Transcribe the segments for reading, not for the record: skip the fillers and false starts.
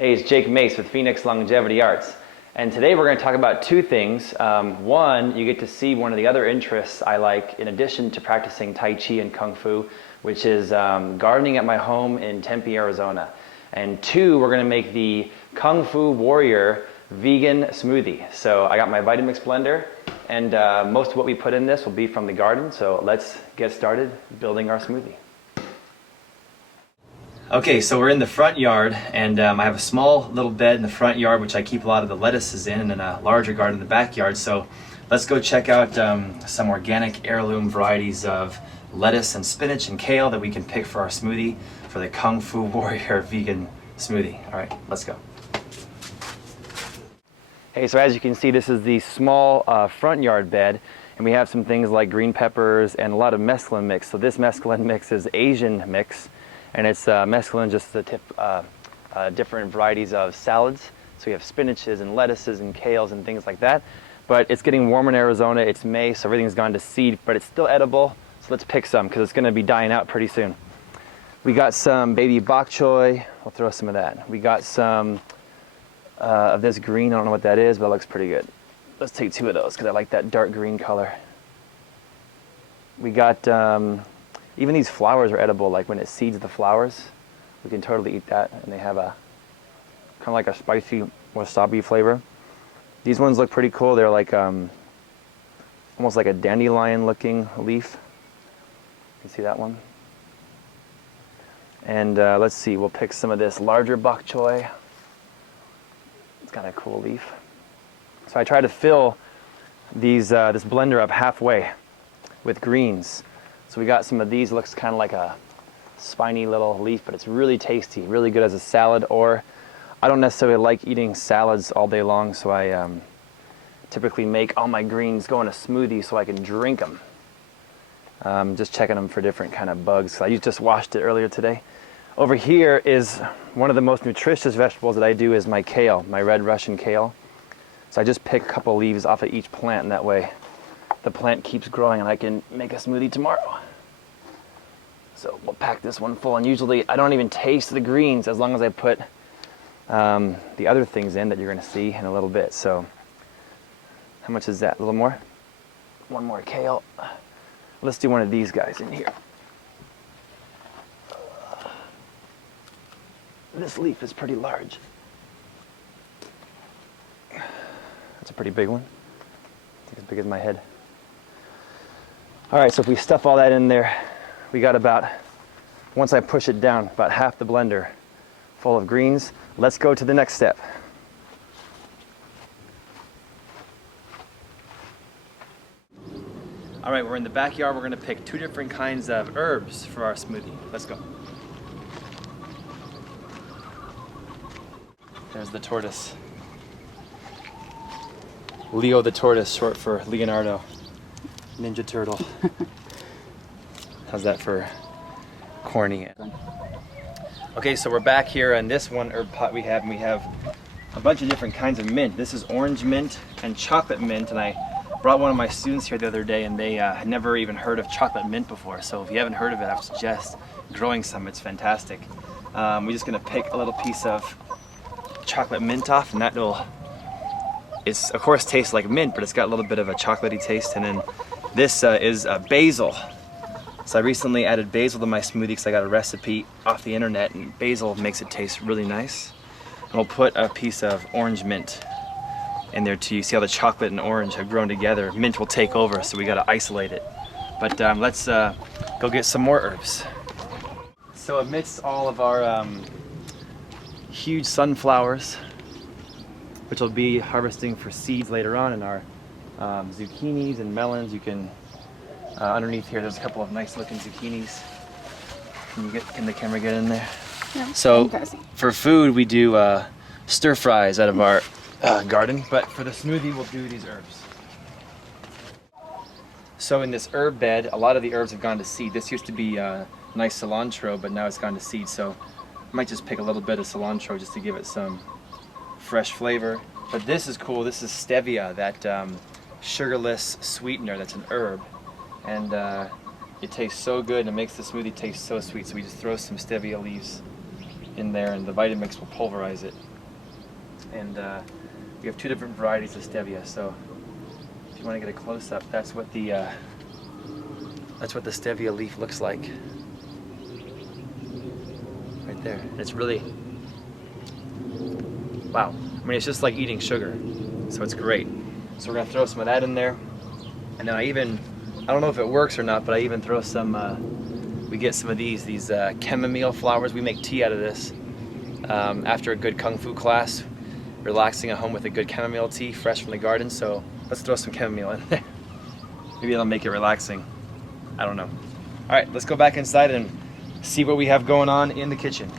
Hey, it's Jake Mace with Phoenix Longevity Arts. And today we're going to talk about two things. One, you get to see one of the other interests I like in addition to practicing Tai Chi and Kung Fu, which is gardening at my home in Tempe, Arizona. And two, we're going to make the Kung Fu Warrior vegan smoothie. So I got my Vitamix blender, and most of what we put in this will be from the garden. So let's get started building our smoothie. Okay, so we're in the front yard, and I have a small little bed in the front yard which I keep a lot of the lettuces in, and then a larger garden in the backyard. So let's go check out some organic heirloom varieties of lettuce and spinach and kale that we can pick for our smoothie for the Kung Fu Warrior vegan smoothie. All right, let's go. Hey, so as you can see, this is the small front yard bed, and we have some things like green peppers and a lot of mesclun mix. So this mesclun mix is Asian mix, and it's mesclun, just the different varieties of salads. So we have spinaches and lettuces and kales and things like that. But it's getting warm in Arizona. It's May, so everything's gone to seed, but it's still edible. So let's pick some because it's going to be dying out pretty soon. We got some baby Bok Choy. I'll throw some of that. We got some of this green. I don't know what that is, but it looks pretty good. Let's take two of those because I like that dark green color. We got even these flowers are edible. Like when it seeds the flowers, we can totally eat that, and they have a kind of like a spicy wasabi flavor. These ones look pretty cool. They're like almost like a dandelion looking leaf. You can see that one. And let's see, we'll pick some of this larger bok choy. It's got a cool leaf. So I try to fill these this blender up halfway with greens. So we got some of these. Looks kind of like a spiny little leaf, but it's really tasty, really good as a salad. Or I don't necessarily like eating salads all day long, so I typically make all my greens go in a smoothie so I can drink them. Just checking them for different kind of bugs. I just washed it earlier today. Over here is one of the most nutritious vegetables that I do is my kale, my red Russian kale. So I just pick a couple leaves off of each plant, and that way the plant keeps growing and I can make a smoothie tomorrow. So we'll pack this one full, and usually I don't even taste the greens as long as I put the other things in that you're going to see in a little bit. So how much is that? A little more? One more kale. Let's do one of these guys in here. This leaf is pretty large. That's a pretty big one. I think as big as my head. All right, so if we stuff all that in there, we got about, once I push it down, about half the blender full of greens. Let's go to the next step. All right, we're in the backyard. We're gonna pick two different kinds of herbs for our smoothie. Let's go. There's the tortoise. Leo the tortoise, short for Leonardo. Ninja Turtle. How's that for corny? Okay, so we're back here on this one herb pot we have, and we have a bunch of different kinds of mint. This is orange mint and chocolate mint, and I brought one of my students here the other day, and they had never even heard of chocolate mint before. So if you haven't heard of it, I would suggest growing some. It's fantastic. We're just gonna pick a little piece of chocolate mint off, and that will, it's of course tastes like mint, but it's got a little bit of a chocolatey taste. And then this is basil. So I recently added basil to my smoothie because I got a recipe off the internet, and basil makes it taste really nice. And we'll put a piece of orange mint in there too. You see how the chocolate and orange have grown together. Mint will take over, so we got to isolate it. But let's go get some more herbs. So amidst all of our huge sunflowers, which will be harvesting for seeds later on, in our zucchinis and melons, you can underneath here there's a couple of nice looking zucchinis. Can the camera get in there? Yeah, so for food we do stir fries out of our garden, but for the smoothie we'll do these herbs. So in this herb bed, a lot of the herbs have gone to seed. This used to be nice cilantro, but now it's gone to seed, so I might just pick a little bit of cilantro just to give it some fresh flavor. But this is cool. This is stevia, that sugarless sweetener that's an herb, and it tastes so good and it makes the smoothie taste so sweet. So we just throw some stevia leaves in there, and the Vitamix will pulverize it. And we have 2 different varieties of stevia. So if you want to get a close-up, that's what the stevia leaf looks like. Right there. And it's really, wow. I mean, it's just like eating sugar. So it's great. So we're gonna throw some of that in there. And then I don't know if it works or not, but I even throw some, we get some of these chamomile flowers. We make tea out of this after a good kung fu class, relaxing at home with a good chamomile tea fresh from the garden. So let's throw some chamomile in there. Maybe that'll make it relaxing. I don't know. All right, let's go back inside and see what we have going on in the kitchen.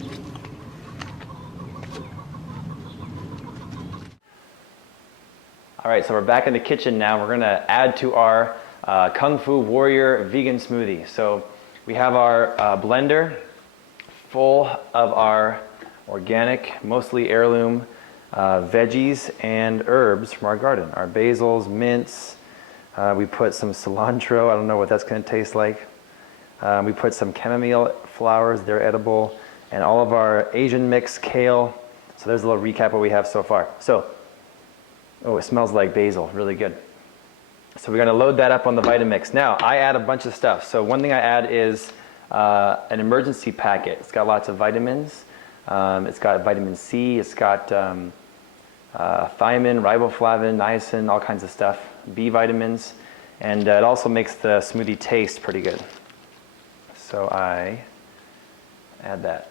All right, so we're back in the kitchen now. We're gonna add to our Kung Fu Warrior vegan smoothie. So we have our blender full of our organic, mostly heirloom veggies and herbs from our garden. Our basils, mints, we put some cilantro, I don't know what that's gonna taste like. We put some chamomile flowers, they're edible, and all of our Asian mix kale. So there's a little recap of what we have so far. So, oh, it smells like basil, really good. So we're gonna load that up on the Vitamix. Now, I add a bunch of stuff. So one thing I add is an EmergenC Packet. It's got lots of vitamins. It's got vitamin C, it's got thiamine, riboflavin, niacin, all kinds of stuff, B vitamins, and it also makes the smoothie taste pretty good. So I add that.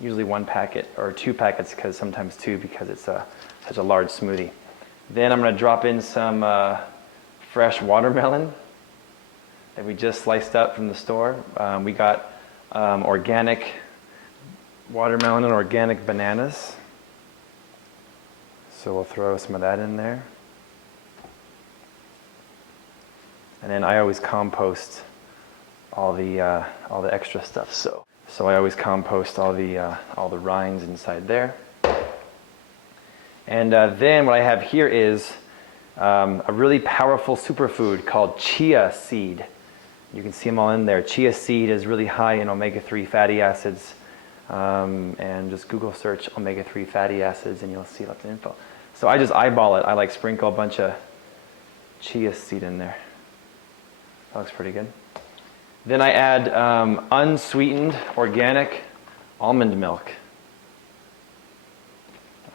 Usually 1 packet or 2 packets, because sometimes 2 because it's such a large smoothie. Then I'm going to drop in some fresh watermelon that we just sliced up from the store. We got organic watermelon and organic bananas. So we'll throw some of that in there. And then I always compost all the extra stuff. So I always compost all the rinds inside there. And then what I have here is a really powerful superfood called Chia Seed. You can see them all in there. Chia Seed is really high in omega-3 fatty acids. And just Google search omega-3 fatty acids and you'll see lots of info. So I just eyeball it. I like sprinkle a bunch of Chia Seed in there. That looks pretty good. Then I add unsweetened organic almond milk.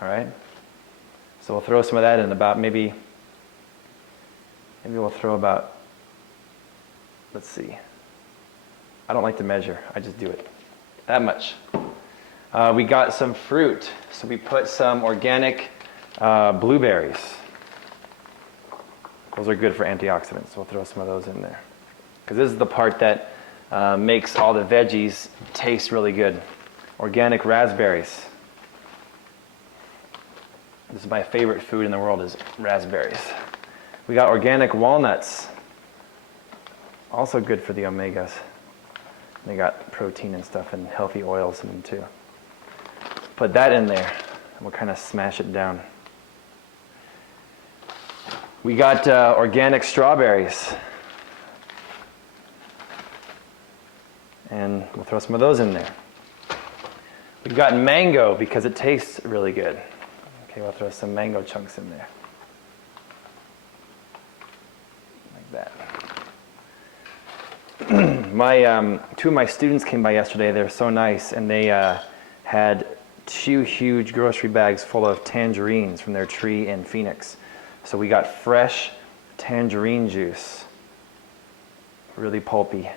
All right. So we'll throw some of that in, about maybe we'll throw about, let's see. I don't like to measure, I just do it. That much. We got some fruit, so we put some organic blueberries. Those are good for antioxidants, so we'll throw some of those in there. Because this is the part that makes all the veggies taste really good. Organic raspberries. This is my favorite food in the world, is raspberries. We got organic walnuts. Also good for the omegas. They got protein and stuff and healthy oils in them too. Put that in there and we'll kind of smash it down. We got organic strawberries. And we'll throw some of those in there. We've got mango because it tastes really good. Okay, we'll throw some mango chunks in there. Like that. Two of my students came by yesterday. They're so nice, and they had 2 huge grocery bags full of tangerines from their tree in Phoenix. So we got fresh tangerine juice. Really pulpy.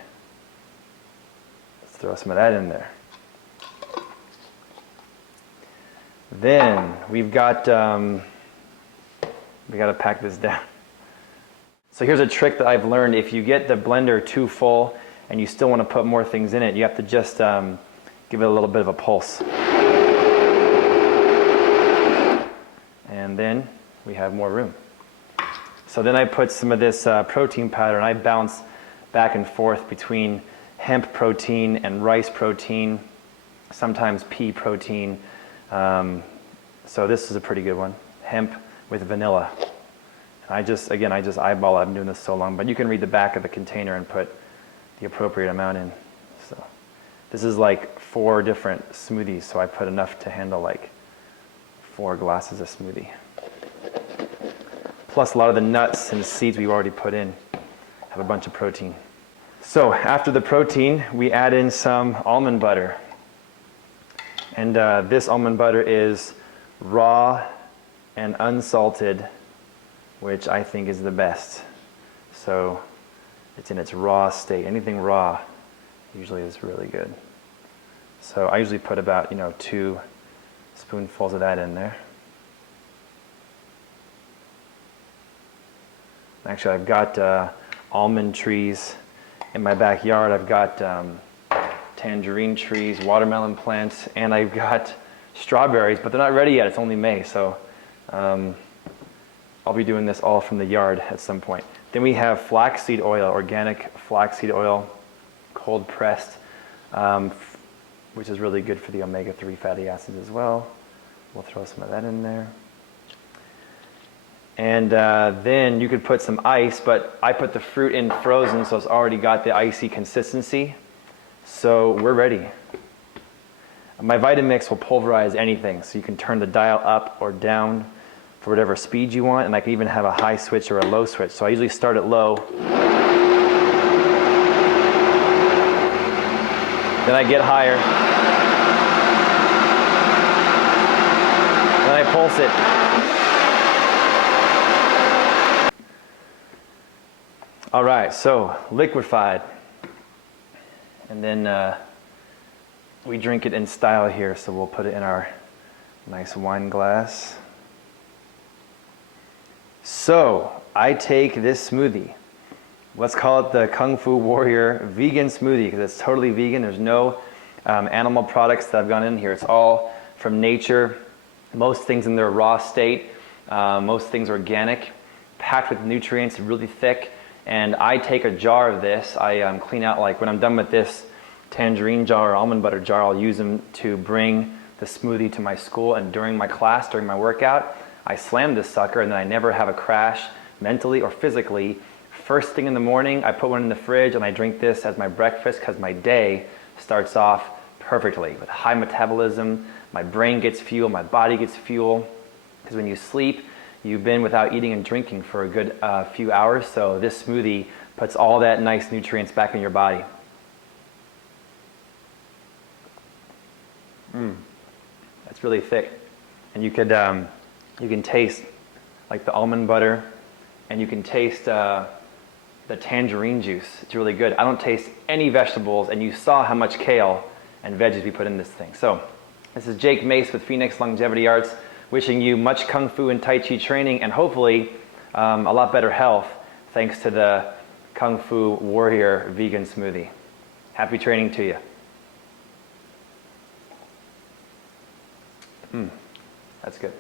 Let's throw some of that in there. Then we've got, we got to pack this down. So here's a trick that I've learned. If you get the blender too full and you still want to put more things in it, you have to just give it a little bit of a pulse. And then we have more room. So then I put some of this protein powder and I bounce back and forth between hemp protein and rice protein, sometimes pea protein. So this is a pretty good one. Hemp with vanilla. And I just eyeball it. I've been doing this so long, but you can read the back of the container and put the appropriate amount in. So This is like 4 different smoothies, so I put enough to handle like 4 glasses of smoothie. Plus a lot of the nuts and seeds we've already put in have a bunch of protein. So after the protein, we add in some almond butter. And this almond butter is raw and unsalted, which I think is the best. So it's in its raw state. Anything raw usually is really good. So I usually put about 2 spoonfuls of that in there. Actually, I've got almond trees in my backyard. I've got tangerine trees, watermelon plants, and I've got strawberries, but they're not ready yet. It's only May, so I'll be doing this all from the yard at some point. Then we have flaxseed oil, organic flaxseed oil, cold pressed, which is really good for the omega-3 fatty acids as well. We'll throw some of that in there. And then you could put some ice, but I put the fruit in frozen, so it's already got the icy consistency. So we're ready. My Vitamix will pulverize anything, so you can turn the dial up or down for whatever speed you want, and I can even have a high switch or a low switch. So I usually start at low. Then I get higher. Then I pulse it. All right, so liquefied. And then we drink it in style here, so we'll put it in our nice wine glass. So I take this smoothie. Let's call it the Kung Fu Warrior vegan smoothie, because it's totally vegan. There's no animal products that have gone in here. It's all from nature. Most things in their raw state. Most things organic, packed with nutrients, really thick. And I take a jar of this. I clean out, like when I'm done with this tangerine jar or almond butter jar, I'll use them to bring the smoothie to my school. And during my class, during my workout, I slam this sucker, and then I never have a crash mentally or physically. First thing in the morning, I put one in the fridge and I drink this as my breakfast, because my day starts off perfectly with high metabolism. My brain gets fuel, my body gets fuel. Because when you sleep, you've been without eating and drinking for a good few hours, so this smoothie puts all that nice nutrients back in your body. That's really thick. And you can taste like the almond butter, and you can taste the tangerine juice. It's really good. I don't taste any vegetables, and you saw how much kale and veggies we put in this thing. So this is Jake Mace with Phoenix Longevity Arts, wishing you much Kung Fu and Tai Chi training, and hopefully a lot better health thanks to the Kung Fu Warrior vegan smoothie. Happy training to you. That's good.